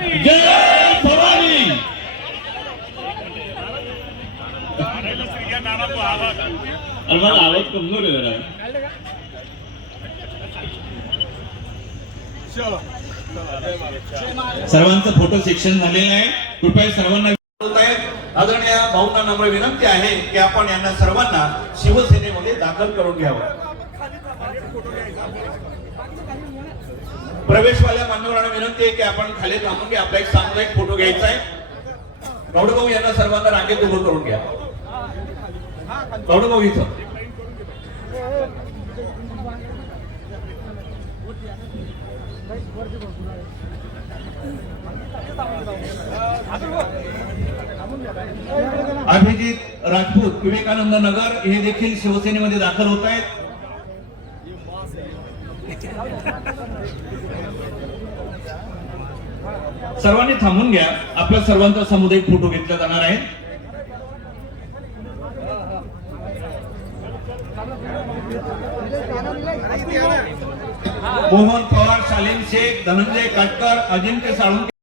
जय भवानी। माझा आवाज कमजोर आहे जरा. सर्वांचं फोटो सेक्शन झालेलं आहे. कृपया सर्वांना आदरणीय भाऊंना नम्र विनंती आहे की आपण यांना सर्वांना शिवसेनेमध्ये दाखल करून घ्यावं. प्रवेशवाल्या मान्यवरांना विनंती आहे की आपण खाली थांबून घ्या. आपला एक सामुदायिक फोटो घ्यायचा आहे. गौडभाऊ यांना सर्वांना रांगेत उभं करून घ्या. गौडभाऊ इथं अभिजित राजपूत विवेकानंद नगर हे देखील शिवसेनेमध्ये दाखल होत आहेत. सर्वांनी थांबून घ्या. आपल्या सर्वांचा सामुदायिक फोटो घेतला जाणार आहे. मोहन पवार, शालीम शेख, धनंजय काटकर, अजिंक्य साळुंके